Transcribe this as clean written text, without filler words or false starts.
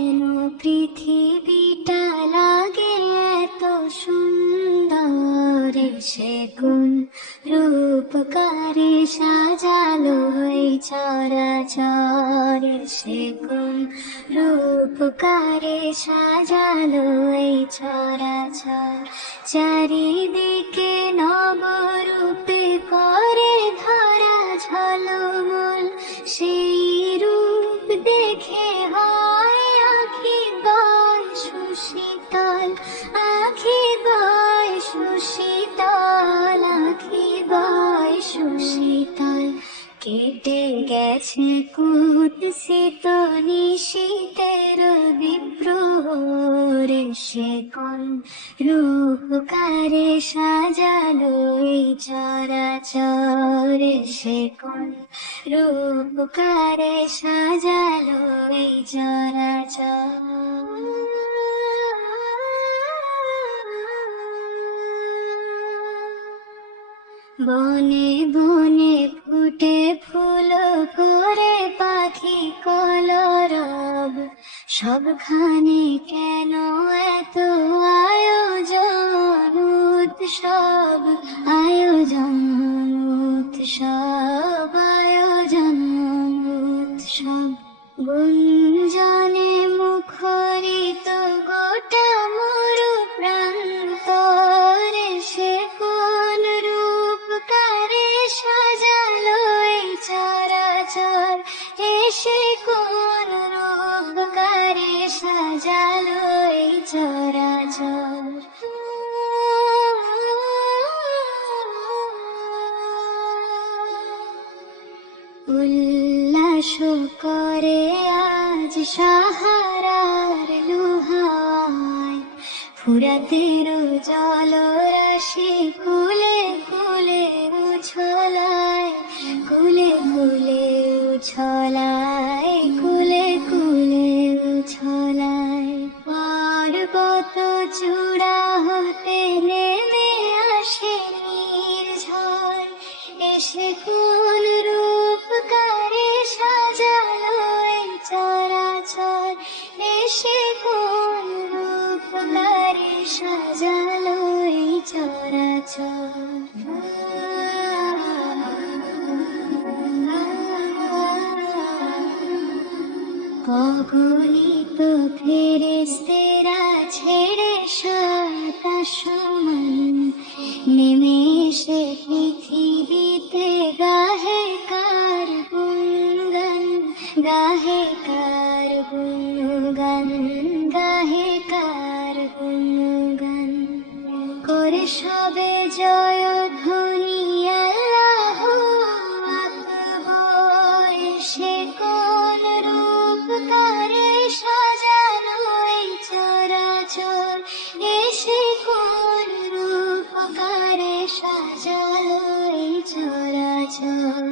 যেন পৃথিবীটা লাগে এত সুন্দর, সে কোন রূপকারে সাজালো এই চরাচর, সে কোন রূপকারে সাজালো এই চরাচর। চারিদিকে নবরূপে করে ধরা ঝলমল, সেই রূপ দেখে হয় আখি বয় সুশীতল, আখি বয় সুশীতল, আখি বয় সুশীতল। কেটে গেছে কুৎসিত নিশীথের বিদ্রোহ, সে কোন রূপকারে সাজালো এই চরাচর, সে কোন রূপকারে সাজালো এই চরাচর। বনে বনে ফুটে ফুল করে পাখি কলরব, সবখানে কেন এত আয়োজন উৎসব, আয়োজন উৎসব, আয়োজন উৎসব। গুঞ্জনে মুখরিত গোটা মরু প্রান্তরে, সে কোন রূপকারে সাজালো এই চরাচর, সে কোন রূপকারে সাজালো এই চরাচর। উল্লাস করে আজ সাহারার লুহাওয়ায়, ফুরাতের জলরাশি কুলে কুলে উছলায়, কুলে কুলে উছলায়, কুলে কুলে উছলায়। পর্বত চূড়া হতে নেমে আসে নির্ঝর, এসে কোন রূপকারে সাজালো এই চরাচর, এসে কোন রূপকারে সাজালো এই চরাচর। অগণিত ফেরেশতারা ছেড়ে সাত আসমান, নেমে এসে পৃথিবীতে গাহে কার গুণগান, গাহে কার গুণগান, গাহে কার গুণগান। করে সবে জয় ধ্বনি আল্লাহু আকবার, সে কোন রূপকারে সাজালো এই চরাচর, সে কোন রূপকারে সাজালো এই চরাচর।